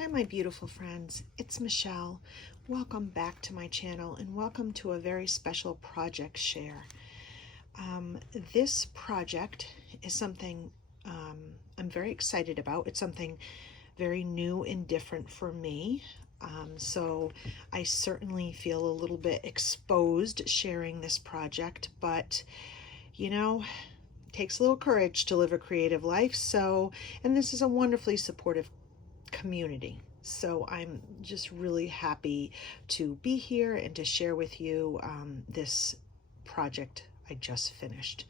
Hi my beautiful friends, it's Michelle. Welcome back to my channel and welcome to a very special project share. This project is something I'm very excited about. It's something very new and different for me. So I certainly feel a little bit exposed sharing this project, but you know, it takes a little courage to live a creative life. And this is a wonderfully supportive community. So I'm just really happy to be here and to share with you this project I just finished.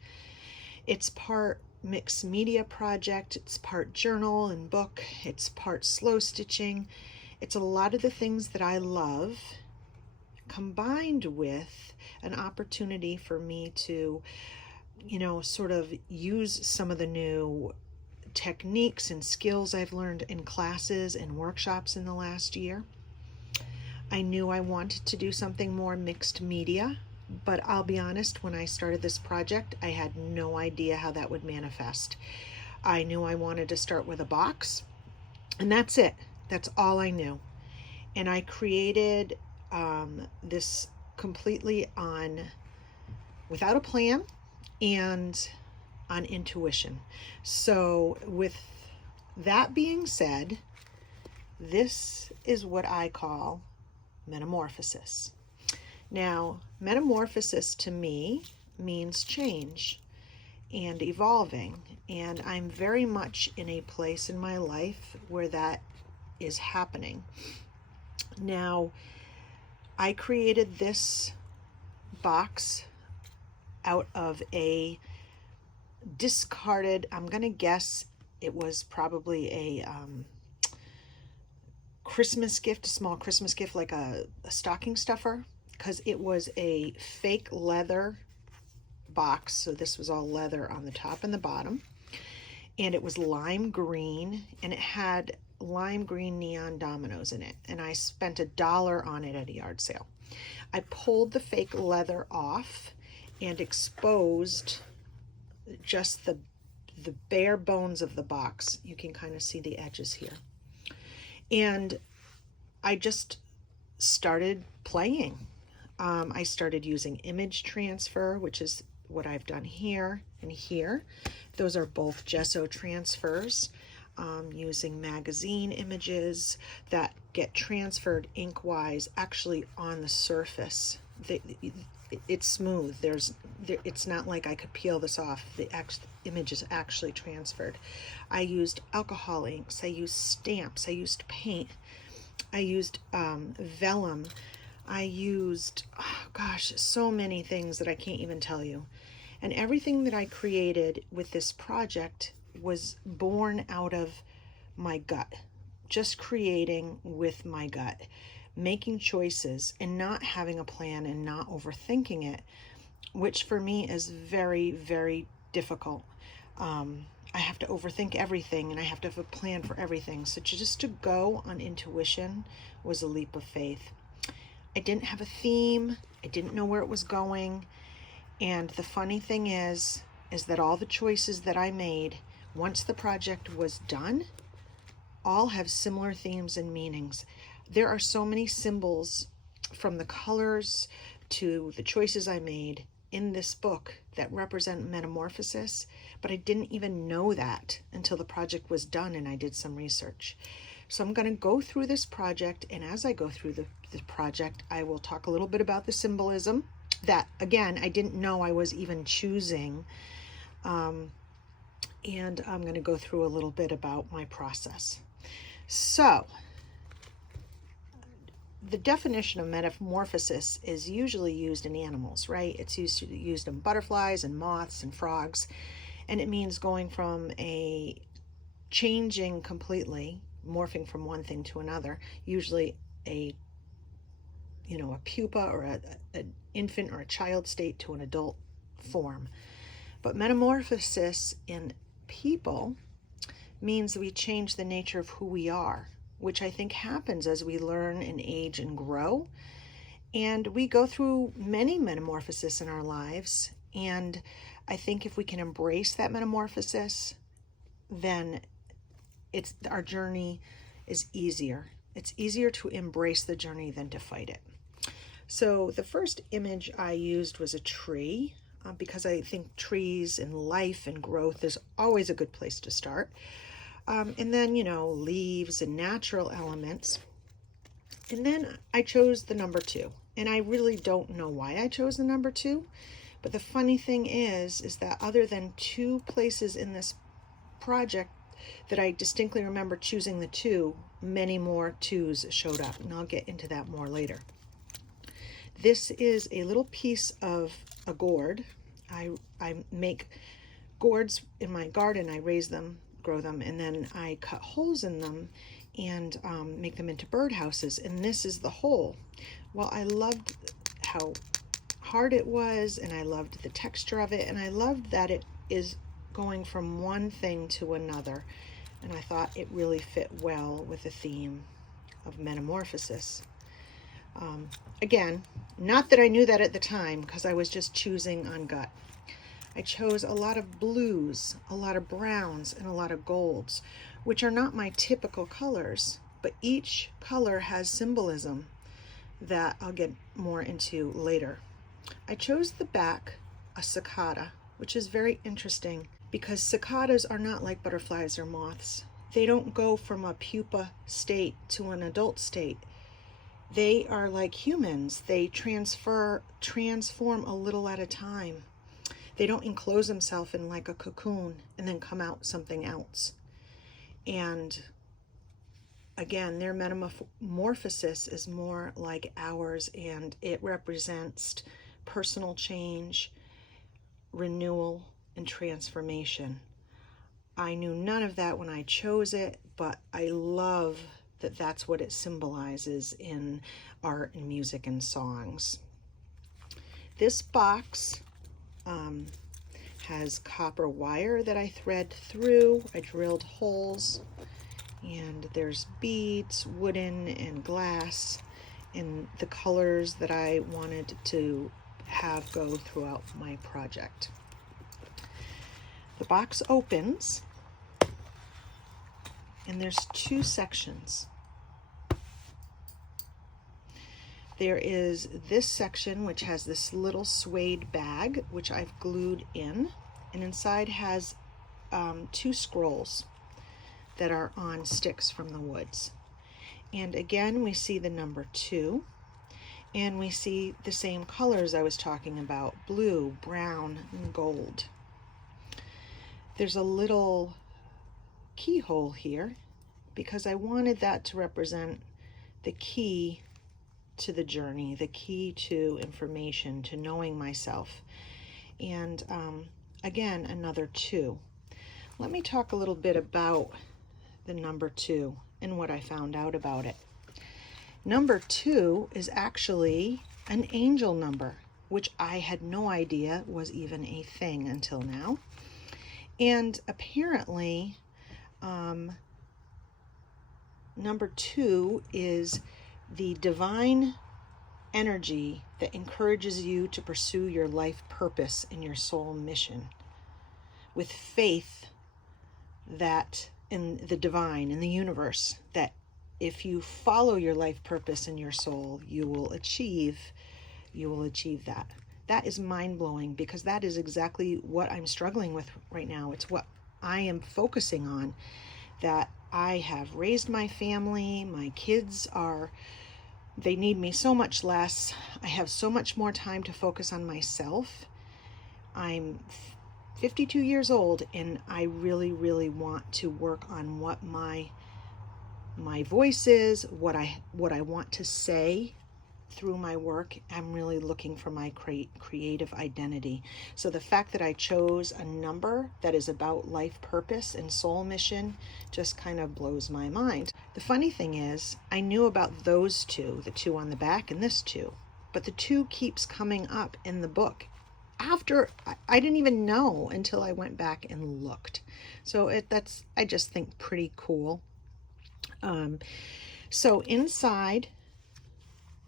It's part mixed media project, it's part journal and book, it's part slow stitching. It's a lot of the things that I love combined with an opportunity for me to, sort of use some of the new techniques and skills I've learned in classes and workshops in the last year. I knew I wanted to do something more mixed media, but I'll be honest, when I started this project, I had no idea how that would manifest. I knew I wanted to start with a box, and that's it. That's all I knew. And I created this completely without a plan and on intuition. So with that being said, this is what I call metamorphosis. Now, metamorphosis to me means change and evolving, and I'm very much in a place in my life where that is happening. Now, I created this box out of a discarded, I'm gonna guess it was probably a Christmas gift, a small Christmas gift, like a stocking stuffer, because it was a fake leather box. So this was all leather on the top and the bottom, and it was lime green, and it had lime green neon dominoes in it, and I spent $1 on it at a yard sale. I pulled the fake leather off and exposed just the bare bones of the box. You can kind of see the edges here. And I just started playing. I started using image transfer, which is what I've done here and here. Those are both gesso transfers, using magazine images that get transferred ink-wise actually on the surface. It's smooth. It's not like I could peel this off. The image is actually transferred. I used alcohol inks. I used stamps. I used paint. I used vellum. I used, so many things that I can't even tell you. And everything that I created with this project was born out of my gut. Just creating with my gut. Making choices and not having a plan and not overthinking it, which for me is very, very difficult. I have to overthink everything and I have to have a plan for everything. So just to go on intuition was a leap of faith. I didn't have a theme. I didn't know where it was going. And the funny thing is that all the choices that I made once the project was done all have similar themes and meanings. There are so many symbols, from the colors to the choices I made in this book, that represent metamorphosis, but I didn't even know that until the project was done and I did some research. So I'm going to go through this project, and as I go through the project, I will talk a little bit about the symbolism that, again, I didn't know I was even choosing, and I'm going to go through a little bit about my process. So the definition of metamorphosis is usually used in animals, right? It's used in butterflies and moths and frogs, and it means going from changing completely, morphing from one thing to another, usually a pupa or an infant or a child state to an adult form. But metamorphosis in people means that we change the nature of who we are, which I think happens as we learn and age and grow. And we go through many metamorphoses in our lives. And I think if we can embrace that metamorphosis, then our journey is easier. It's easier to embrace the journey than to fight it. So the first image I used was a tree, because I think trees and life and growth is always a good place to start. And then, you know, leaves and natural elements. And then I chose the number 2. And I really don't know why I chose the number 2. But the funny thing is that other than 2 places in this project that I distinctly remember choosing the 2, many more 2s showed up. And I'll get into that more later. This is a little piece of a gourd. I make gourds in my garden. I raise them, grow them, and then I cut holes in them and make them into birdhouses. And this is the hole. Well, I loved how hard it was, and I loved the texture of it, and I loved that it is going from one thing to another. And I thought it really fit well with the theme of metamorphosis. Again, not that I knew that at the time, because I was just choosing on gut. I chose a lot of blues, a lot of browns, and a lot of golds, which are not my typical colors, but each color has symbolism that I'll get more into later. I chose the back a cicada, which is very interesting because cicadas are not like butterflies or moths. They don't go from a pupa state to an adult state. They are like humans. They transform a little at a time. They don't enclose themselves in like a cocoon and then come out something else. And again, their metamorphosis is more like ours, and it represents personal change, renewal, and transformation. I knew none of that when I chose it, but I love that that's what it symbolizes in art and music and songs. This box has copper wire that I thread through. I drilled holes, and there's beads, wooden and glass, in the colors that I wanted to have go throughout my project. The box opens, and there's 2 sections. There is this section which has this little suede bag which I've glued in, and inside has 2 scrolls that are on sticks from the woods. And again, we see the number 2, and we see the same colors I was talking about, blue, brown, and gold. There's a little keyhole here because I wanted that to represent the key to the journey, the key to information, to knowing myself. And again, another 2. Let me talk a little bit about the number 2 and what I found out about it. Number 2 is actually an angel number, which I had no idea was even a thing until now. And apparently, number 2 is the divine energy that encourages you to pursue your life purpose and your soul mission with faith that in the divine, in the universe, that if you follow your life purpose and your soul, you will achieve that. That is mind-blowing, because that is exactly what I'm struggling with right now. It's what I am focusing on, that I have raised my family, my kids they need me so much less. I have so much more time to focus on myself. I'm 52 years old, and I really, really want to work on what my voice is, what I want to say through my work. I'm really looking for my creative identity. So the fact that I chose a number that is about life purpose and soul mission just kind of blows my mind. The funny thing is, I knew about those 2, the 2 on the back and this 2, but the 2 keeps coming up in the book after I didn't even know until I went back and looked. So that's, I just think, pretty cool. So inside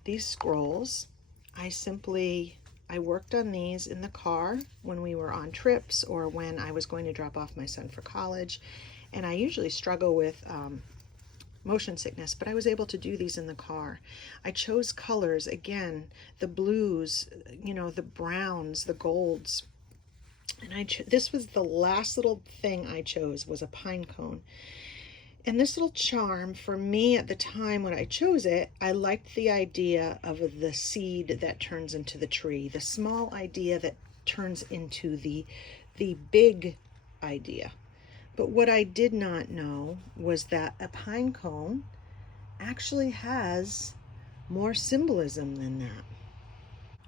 these scrolls, I worked on these in the car when we were on trips or when I was going to drop off my son for college. And I usually struggle with motion sickness, but I was able to do these in the car. I chose colors, again, the blues, you know, the browns, the golds. And this was the last little thing I chose, was a pine cone. And this little charm, for me at the time when I chose it, I liked the idea of the seed that turns into the tree, the small idea that turns into the big idea. But what I did not know was that a pine cone actually has more symbolism than that.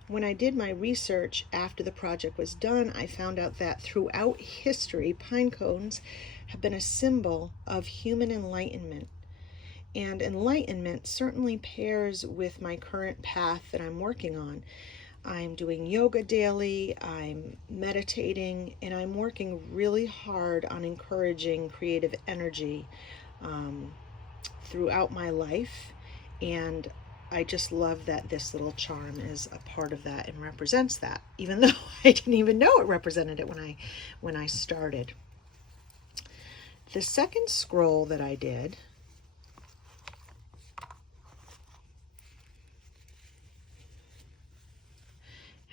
When I did my research after the project was done, I found out that throughout history, pine cones have been a symbol of human enlightenment. And enlightenment certainly pairs with my current path that I'm working on. I'm doing yoga daily, I'm meditating, and I'm working really hard on encouraging creative energy throughout my life. And I just love that this little charm is a part of that and represents that, even though I didn't even know it represented it when I started. The second scroll that I did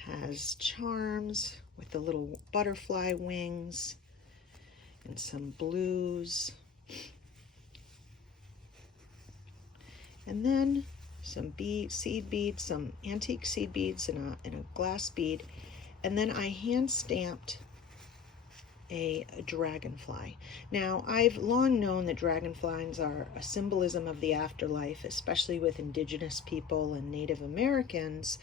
has charms with the little butterfly wings and some blues. And then some seed beads, some antique seed beads and a glass bead. And then I hand stamped a dragonfly. Now, I've long known that dragonflies are a symbolism of the afterlife, especially with Indigenous people and Native Americans.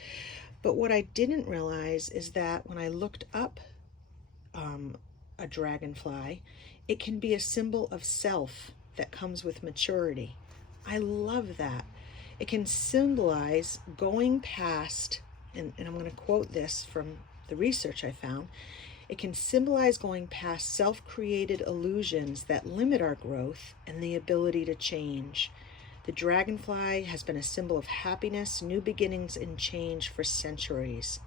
But what I didn't realize is that when I looked up a dragonfly, it can be a symbol of self that comes with maturity. I love that. It can symbolize going past, and I'm going to quote this from the research I found, it can symbolize going past self-created illusions that limit our growth and the ability to change. The dragonfly has been a symbol of happiness, new beginnings, and change for centuries.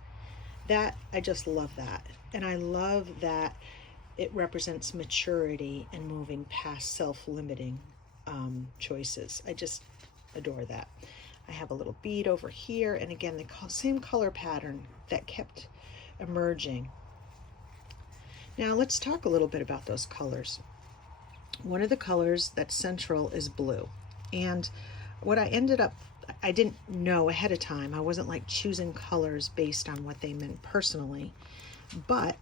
That, I just love that. And I love that it represents maturity and moving past self-limiting choices. I just adore that. I have a little bead over here, and again, the same color pattern that kept emerging. Now let's talk a little bit about those colors. One of the colors that's central is blue. And what I didn't know ahead of time. I wasn't like choosing colors based on what they meant personally. But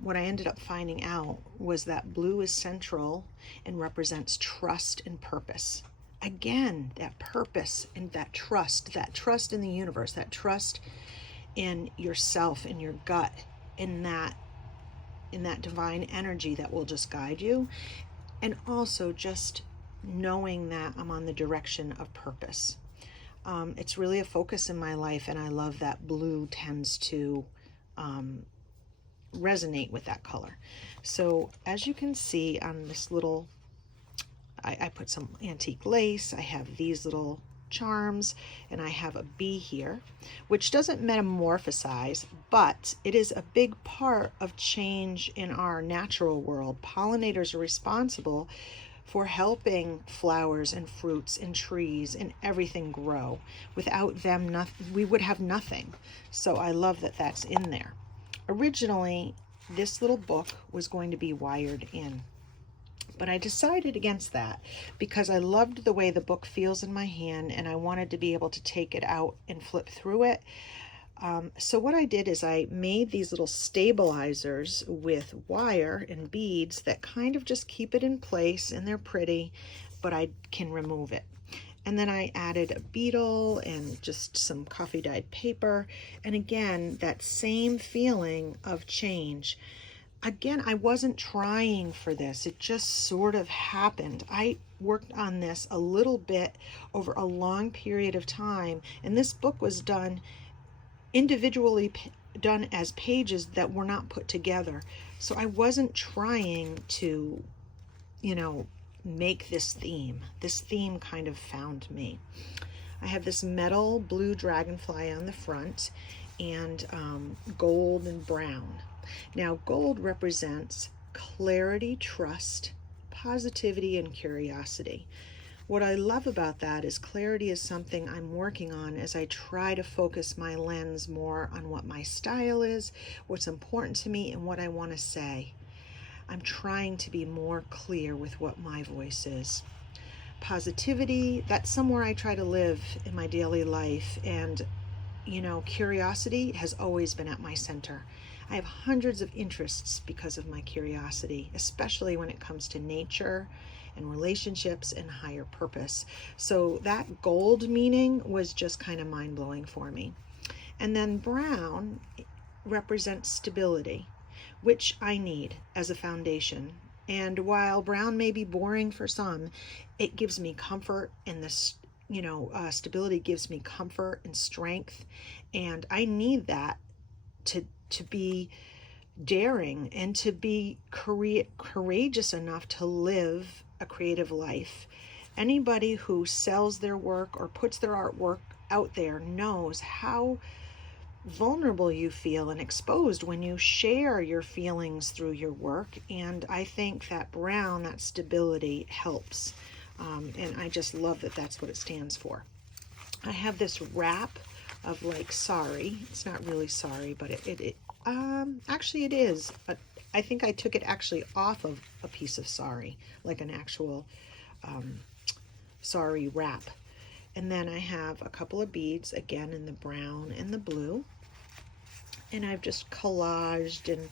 what I ended up finding out was that blue is central and represents trust and purpose. Again, that purpose and that trust in the universe, that trust in yourself, in your gut, in that divine energy that will just guide you. And also just knowing that I'm on the direction of purpose. It's really a focus in my life, and I love that blue tends to resonate with that color. So as you can see on this little, I put some antique lace, I have these little charms, and I have a bee here, which doesn't metamorphosize, but it is a big part of change in our natural world. Pollinators are responsible for helping flowers and fruits and trees and everything grow. Without them, we would have nothing. So I love that that's in there. Originally, this little book was going to be wired in, but I decided against that because I loved the way the book feels in my hand, and I wanted to be able to take it out and flip through it. So what I did is I made these little stabilizers with wire and beads that kind of just keep it in place, and they're pretty, but I can remove it. And then I added a beetle and just some coffee dyed paper. And again, that same feeling of change. Again, I wasn't trying for this. It just sort of happened. I worked on this a little bit over a long period of time. And this book was done individually, done as pages that were not put together. So I wasn't trying to, make this theme. This theme kind of found me. I have this metal blue dragonfly on the front, and gold and brown. Now, gold represents clarity, trust, positivity, and curiosity. What I love about that is clarity is something I'm working on as I try to focus my lens more on what my style is, what's important to me, and what I want to say. I'm trying to be more clear with what my voice is. Positivity, that's somewhere I try to live in my daily life, and curiosity has always been at my center. I have hundreds of interests because of my curiosity, especially when it comes to nature and relationships and higher purpose. So that gold meaning was just kind of mind-blowing for me. And then brown represents stability, which I need as a foundation. And while brown may be boring for some, it gives me comfort, and this stability gives me comfort and strength, and I need that to be daring and to be courageous enough to live a creative life. Anybody who sells their work or puts their artwork out there knows how vulnerable you feel and exposed when you share your feelings through your work, and I think that brown, that stability, helps. And I just love that that's what it stands for. I have this wrap of like sorry. It's not really sorry, but actually it is. But I think I took it actually off of a piece of sorry, like an actual sorry wrap. And then I have a couple of beads, again in the brown and the blue. And I've just collaged and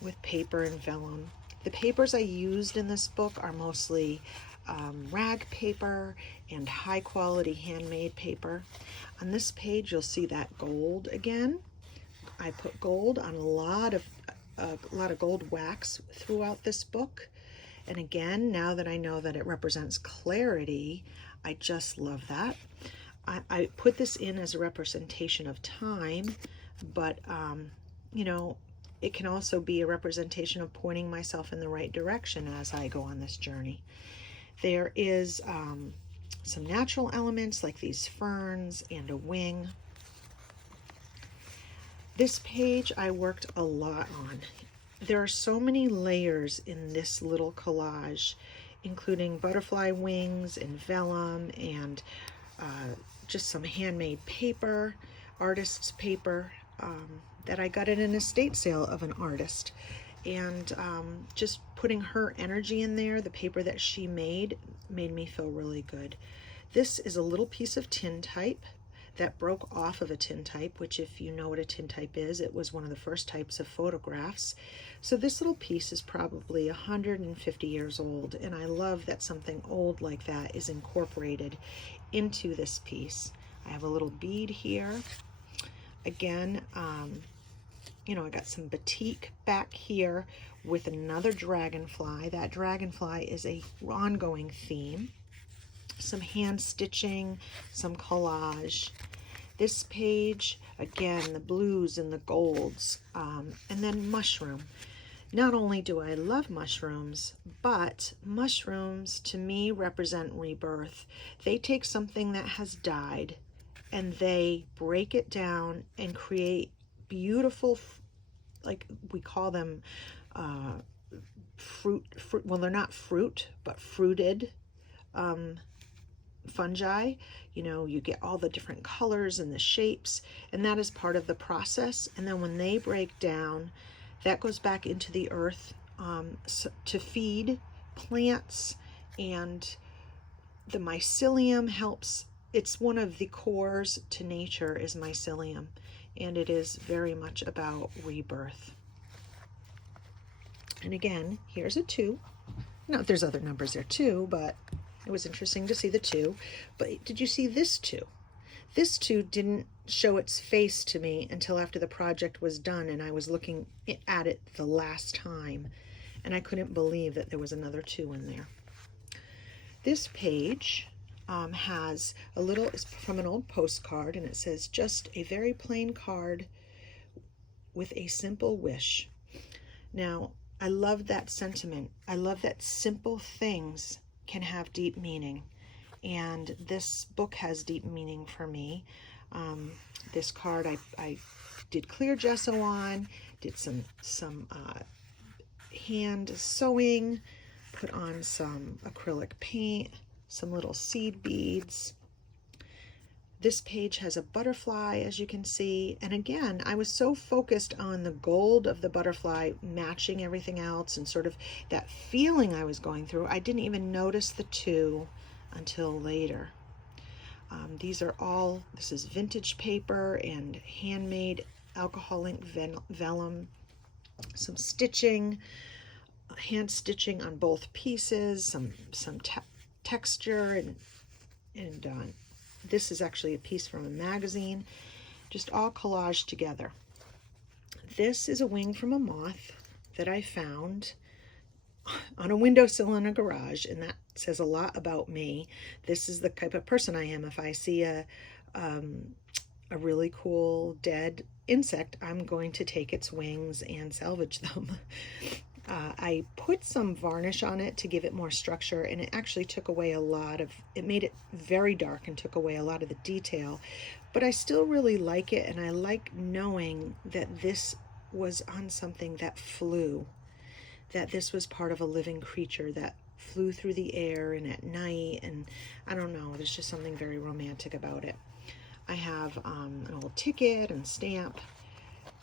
with paper and vellum. The papers I used in this book are mostly rag paper and high quality handmade paper. On this page you'll see that gold again. I put gold on a lot of gold wax throughout this book, and again, now that I know that it represents clarity, I just love that. I put this in as a representation of time, but it can also be a representation of pointing myself in the right direction as I go on this journey. There is some natural elements like these ferns and a wing. This page I worked a lot on. There are so many layers in this little collage, including butterfly wings and vellum and just some handmade paper, artist's paper, that I got at an estate sale of an artist. And just putting her energy in there, the paper that she made me feel really good. This is a little piece of tintype that broke off of a tintype, which, if you know what a tintype is, it was one of the first types of photographs. So this little piece is probably 150 years old, and I love that something old like that is incorporated into this piece. I have a little bead here. Again, I got some batik back here with another dragonfly. That dragonfly is a ongoing theme. Some hand stitching, some collage. This page, again, the blues and the golds, and then mushroom. Not only do I love mushrooms, but mushrooms to me represent rebirth. They take something that has died and they break it down and create beautiful, like we call them fruit, well, they're not fruit, but fruited fungi. You get all the different colors and the shapes, and that is part of the process. And then when they break down, that goes back into the earth to feed plants, and the mycelium helps. It's one of the cores to nature is mycelium, and it is very much about rebirth. And again, here's a 2. Now, there's other numbers there too, but it was interesting to see the 2. But did you see this 2? This 2 didn't show its face to me until after the project was done and I was looking at it the last time, and I couldn't believe that there was another 2 in there. This page has it's from an old postcard, and it says, "Just a very plain card with a simple wish." Now, I love that sentiment. I love that simple things can have deep meaning, and this book has deep meaning for me. This card I did clear gesso on, did some hand sewing, put on some acrylic paint, some little seed beads. This page has a butterfly, as you can see. And again, I was so focused on the gold of the butterfly matching everything else and sort of that feeling I was going through. I didn't even notice the two until later. This is vintage paper and handmade alcohol ink vellum. Some stitching, hand stitching on both pieces, some texture, and this is actually a piece from a magazine, just all collaged together. This is a wing from a moth that I found on a windowsill in a garage, and that says a lot about me. This is the type of person I am. If I see a really cool dead insect, I'm going to take its wings and salvage them. I put some varnish on it to give it more structure, and it actually took away it made it very dark and took away a lot of the detail, but I still really like it, and I like knowing that this was on something that flew, that this was part of a living creature that flew through the air and at night, and I don't know, there's just something very romantic about it. I have an old ticket and stamp.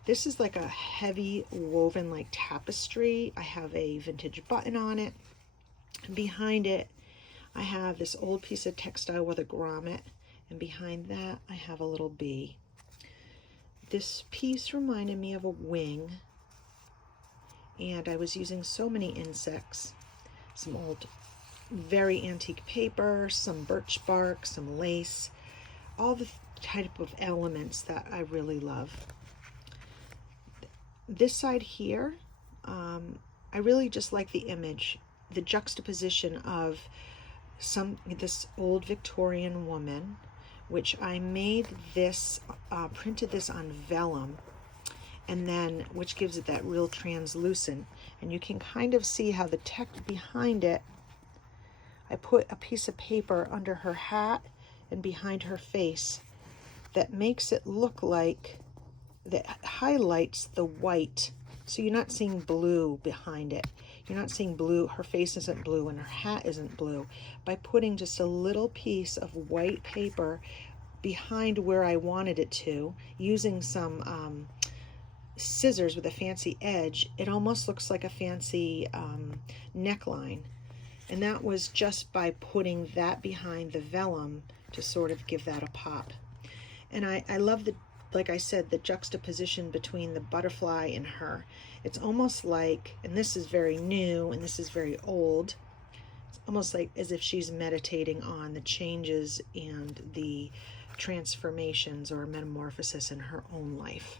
This is like a heavy woven like tapestry. I have a vintage button on it. And behind it, I have this old piece of textile with a grommet. And behind that, I have a little bee. This piece reminded me of a wing. And I was using so many insects. Some old, very antique paper, some birch bark, some lace, all the type of elements that I really love. This side here, I really just like the image, the juxtaposition of this old Victorian woman, which I made this, printed this on vellum, and then which gives it that real translucent, and you can kind of see how the text behind it, I put a piece of paper under her hat and behind her face that makes it look like, that highlights the white. So you're not seeing blue behind it. You're not seeing blue. Her face isn't blue and her hat isn't blue. By putting just a little piece of white paper behind where I wanted it to, using some scissors with a fancy edge, it almost looks like a fancy neckline. And that was just by putting that behind the vellum to sort of give that a pop. And I love the, like I said, the juxtaposition between the butterfly and her. It's almost like, and this is very new and this is very old, it's almost like as if she's meditating on the changes and the transformations or metamorphosis in her own life.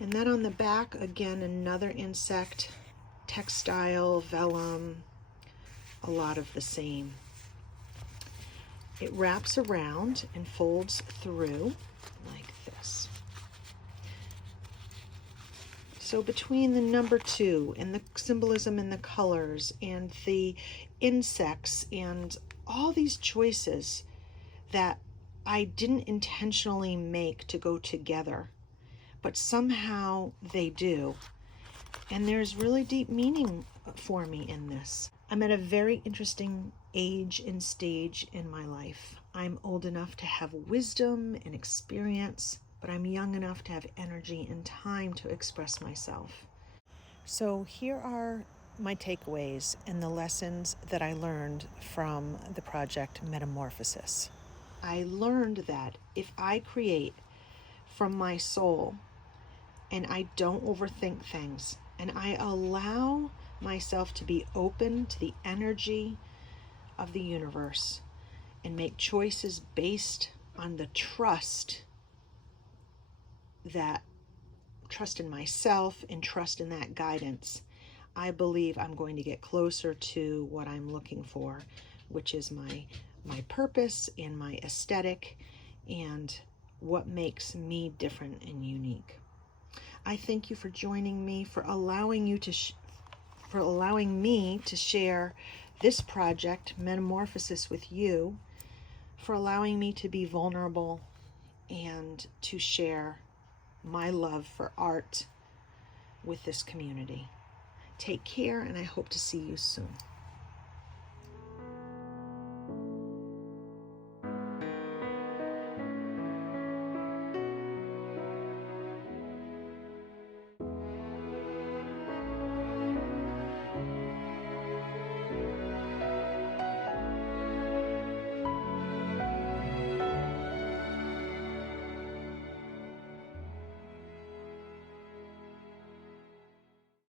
And then on the back, again, another insect, textile, vellum, a lot of the same. It wraps around and folds through like this. So between the number 2 and the symbolism and the colors and the insects and all these choices that I didn't intentionally make to go together, but somehow they do. And there's really deep meaning for me in this. I'm at a very interesting age and stage in my life. I'm old enough to have wisdom and experience, but I'm young enough to have energy and time to express myself. So here are my takeaways and the lessons that I learned from the project Metamorphosis. I learned that if I create from my soul and I don't overthink things and I allow myself to be open to the energy of the universe and make choices based on the trust in myself and trust in that guidance, I believe I'm going to get closer to what I'm looking for, which is my purpose and my aesthetic and what makes me different and unique. I thank you for joining me, for allowing me to share this project, Metamorphosis, with you, for allowing me to be vulnerable and to share my love for art with this community. Take care, and I hope to see you soon.